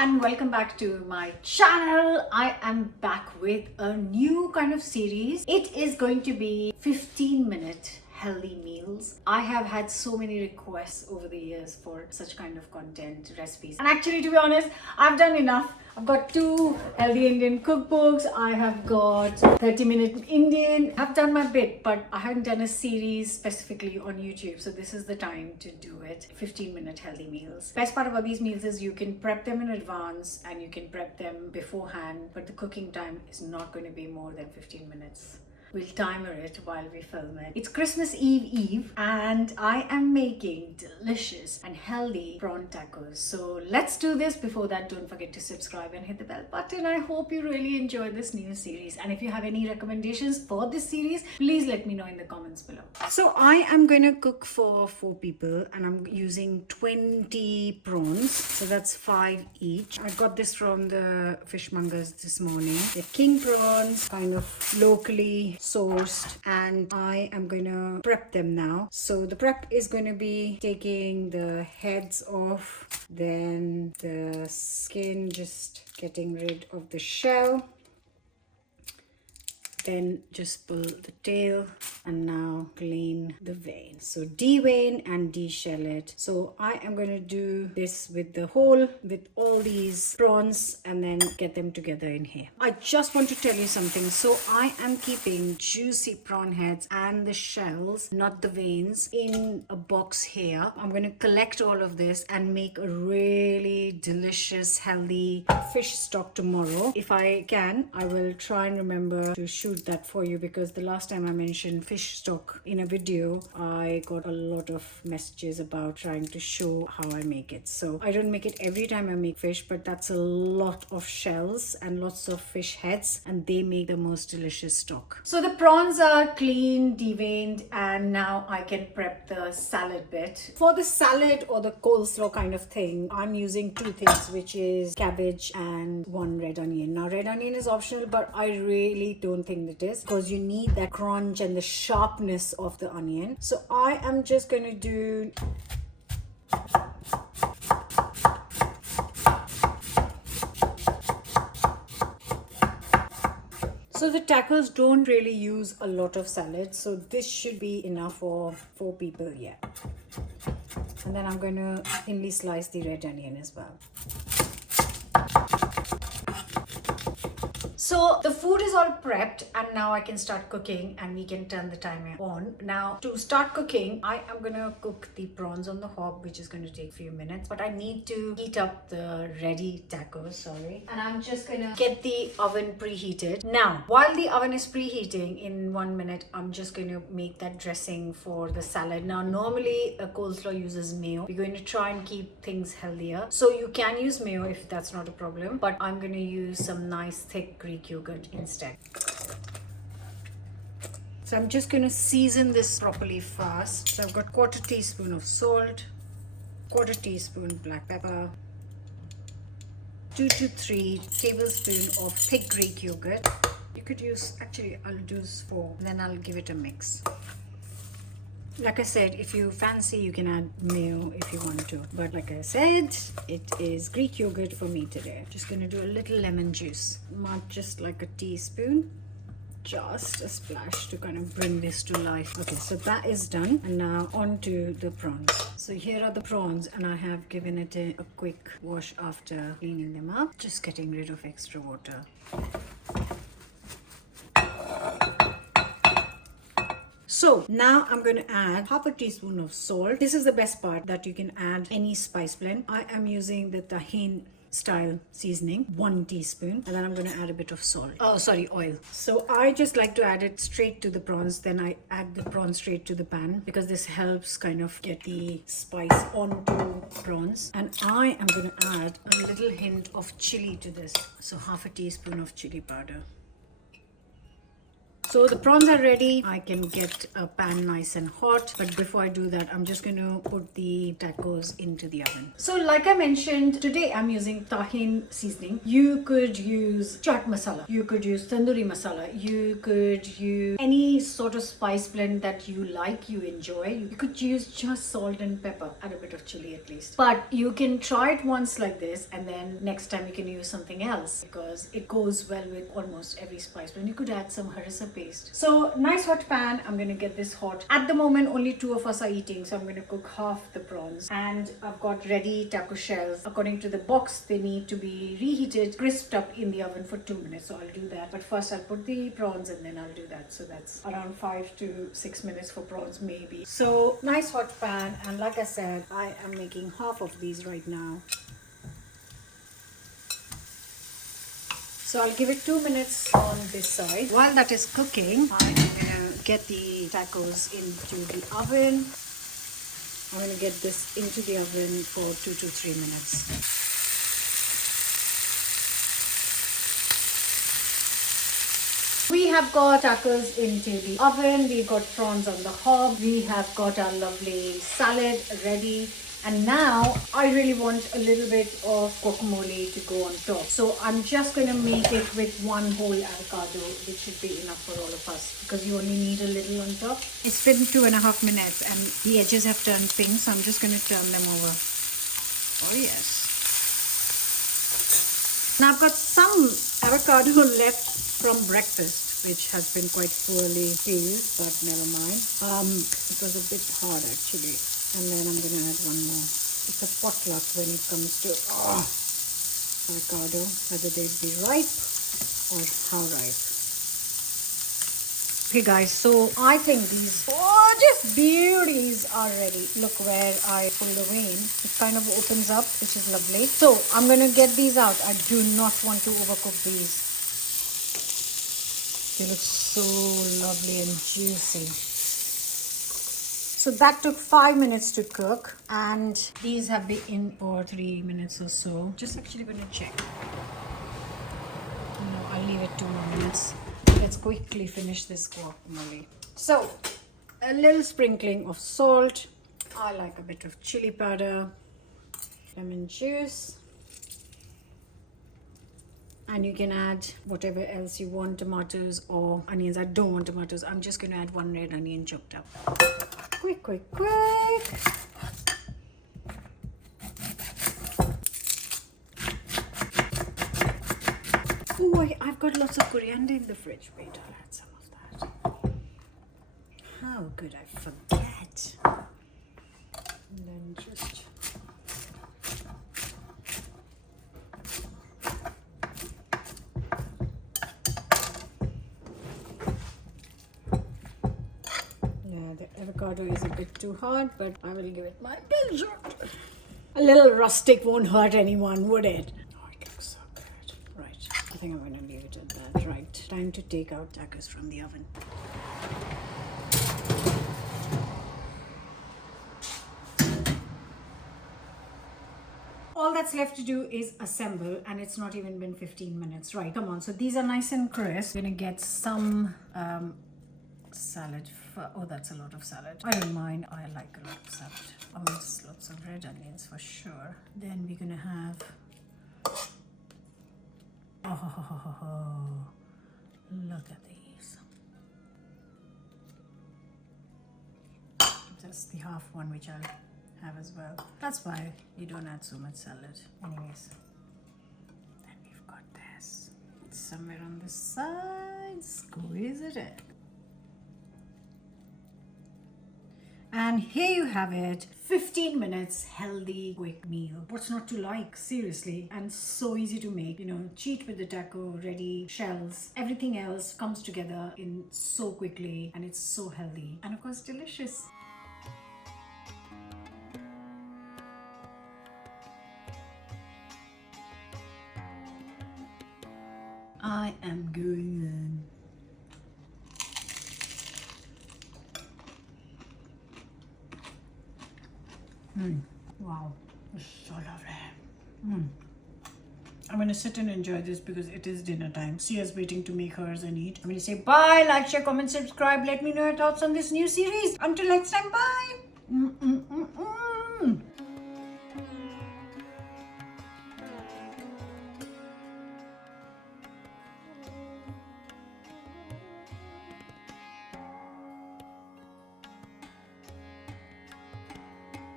and welcome back to my channel. I am back with a new kind of series. It is going to be 15-minute healthy meals. I have had so many requests over the years for such kind of content, recipes. And actually, to be honest, I've done enough. I've got 2 healthy Indian cookbooks. I have got 30-minute Indian. I've done my bit, but I haven't done a series specifically on YouTube. So this is the time to do it. 15-minute healthy meals. Best part about these meals is you can prep them in advance and you can prep them beforehand, but the cooking time is not going to be more than 15 minutes. We'll timer it while we film it. It's Christmas Eve and I am making delicious and healthy prawn tacos. So let's do this. Before that, don't forget to subscribe and hit the bell button. I hope you really enjoyed this new series. And if you have any recommendations for this series, please let me know in the comments below. So I am going to cook for 4 people and I'm using 20 prawns. So that's 5 each. I got this from the fishmongers this morning. They're king prawns, kind of locally sourced, and I am going to prep them now. So the prep is going to be taking the heads off, then the skin, just getting rid of the shell, then just pull the tail, and now clean the vein. So de-vein and de-shell it. So I am going to do this with the whole, with all these prawns, and then get them together in here. I just want to tell you something. So I am keeping juicy prawn heads and the shells, not the veins, in a box here. I'm going to collect all of this and make a really delicious, healthy fish stock tomorrow. If I can, I will try and remember to shoot that for you, because the last time I mentioned fish stock in a video, I got a lot of messages about trying to show how I make it. So I don't make it every time I make fish, but that's a lot of shells and lots of fish heads, and they make the most delicious stock. So the prawns are clean, deveined, and now I can prep the salad bit. For the salad or the coleslaw kind of thing, I'm using 2 things, which is cabbage and 1 red onion. Now red onion is optional, but I really don't think it is, because you need that crunch and the sharpness of the onion. So I am just going to do So the tacos don't really use a lot of salad, so this should be enough for 4 people, yeah. And then I'm going to thinly slice the red onion as well. So the food is all prepped and now I can start cooking and we can turn the timer on. Now to start cooking, I am going to cook the prawns on the hob, which is going to take a few minutes, but I need to heat up the ready tacos, and I'm just going to get the oven preheated. Now, while the oven is preheating, in 1 minute, I'm just going to make that dressing for the salad. Now, normally a coleslaw uses mayo. We're going to try and keep things healthier. So you can use mayo if that's not a problem, but I'm going to use some nice thick Greek yogurt instead. So I'm just going to season this properly fast. So I've got 1/4 teaspoon of salt, 1/4 teaspoon black pepper, 2 to 3 tablespoons of thick Greek yogurt. You could use, actually I'll use 4, then I'll give it a mix. Like I said, if you fancy, you can add mayo if you want to. But like I said, it is Greek yogurt for me today. Just going to do a little lemon juice. Not just like a teaspoon. Just a splash to kind of bring this to life. Okay, so that is done. And now on to the prawns. So here are the prawns and I have given it a quick wash after cleaning them up. Just getting rid of extra water. So now I'm going to add 1/2 teaspoon of salt. This is the best part, that you can add any spice blend. I am using the tahini style seasoning, 1 teaspoon, and then I'm going to add a bit of oil. So I just like to add it straight to the prawns, then I add the prawns straight to the pan, because this helps kind of get the spice onto prawns. And I am going to add a little hint of chili to this, so 1/2 teaspoon of chili powder. So the prawns are ready. I can get a pan nice and hot, but before I do that, I'm just going to put the tacos into the oven. So like I mentioned, today I'm using tahin seasoning. You could use chaat masala, you could use tandoori masala, you could use any sort of spice blend that you like, you enjoy. You could use just salt and pepper and a bit of chili at least. But you can try it once like this, and then next time you can use something else because it goes well with almost every spice blend. You could add some harissa paste. So nice hot pan. I'm going to get this hot. At the moment only 2 of us are eating, so I'm going to cook half the prawns, and I've got ready taco shells. According to the box, they need to be reheated, crisped up in the oven for 2 minutes, so I'll do that. But first I'll put the prawns and then I'll do that. So that's around 5 to 6 minutes for prawns maybe. So nice hot pan, and like I said, I am making half of these right now. So I'll give it 2 minutes on this side. While that is cooking, I'm gonna get the tacos into the oven. I'm gonna get this into the oven for 2 to 3 minutes. We have got tacos into the oven. We've got prawns on the hob. We have got our lovely salad ready. And now I really want a little bit of guacamole to go on top. So I'm just going to make it with 1 whole avocado, which should be enough for all of us because you only need a little on top. It's been 2.5 minutes and the edges have turned pink, so I'm just going to turn them over. Oh yes. Now I've got some avocado left from breakfast, which has been quite poorly peeled, but never mind. It was a bit hard actually. And then I'm going to add 1 more. It's a potluck when it comes to avocado, whether they be ripe or how ripe. Okay guys, so I think these gorgeous beauties are ready. Look where I pull the vein. It kind of opens up, which is lovely. So I'm going to get these out. I do not want to overcook these. They look so lovely and juicy. So that took 5 minutes to cook, and these have been in for 3 minutes or so. Just actually going to check. No, I'll leave it 2 more minutes. Let's quickly finish this guacamole. So a little sprinkling of salt. I like a bit of chili powder, lemon juice. And you can add whatever else you want, tomatoes or onions. I don't want tomatoes. I'm just going to add 1 red onion chopped up. Quick, quick, quick. Oh, I've got lots of coriander in the fridge. Wait, I'll add some of that. How could I forget? And then just... The avocado is a bit too hard, but I will give it my best shot. A little rustic won't hurt anyone, would it? Oh, it looks so good. Right, I think I'm going to leave it at that. Right, time to take out tacos from the oven. All that's left to do is assemble, and it's not even been 15 minutes. Right, come on. So these are nice and crisp. I'm going to get some salad. Oh, that's a lot of salad. I don't mind. I like a lot of salad. I want lots of red onions for sure. Then we're gonna have... Oh, look at these. That's the half one which I'll have as well. That's why you don't add so much salad. Anyways. Then we've got this. It's somewhere on the side. Squeeze it in. And here you have it, 15 minutes healthy quick meal. What's not to like, seriously? And so easy to make. You know, cheat with the taco, ready, shells. Everything else comes together in so quickly, and it's so healthy. And of course, delicious. I am going in. Wow, it's so lovely. I'm going to sit and enjoy this because it is dinner time. Sia's waiting to make hers and eat. I'm going to say bye, like, share, comment, subscribe. Let me know your thoughts on this new series. Until next time, bye.